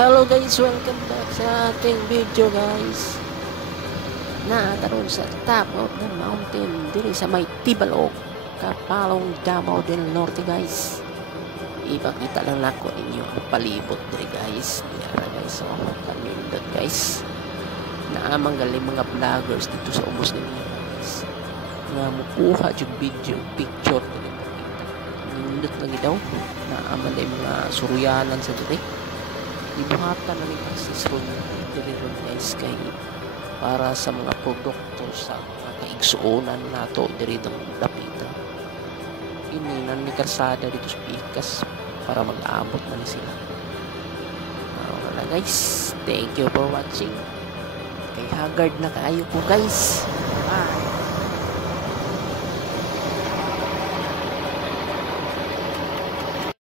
Hello guys, welcome back sa ating video guys. Nataron sa top of the mountain diri sa may Tibalog, Kapalong, Davao del Norte guys. Ipakita lang nako ninyo ang palibot diri guys. Yara guys, so kanindot guys. Naamang galing mga vloggers dito sa umos ninyo guys. Nga mukuha yung video, picture diri. Nindot lagi daw. Naaman din mga suryanan sa diri. Ibuhatan na ni Francis Ron diri ron guys kay para sa mga produkto sa mga kaigsuonan nato diri ng dapita. Ini nan ni karsada dito sa Pikas para mag-abot man sila. Wala guys, thank you for watching. Kay haggard na kaayo ko guys. Bye.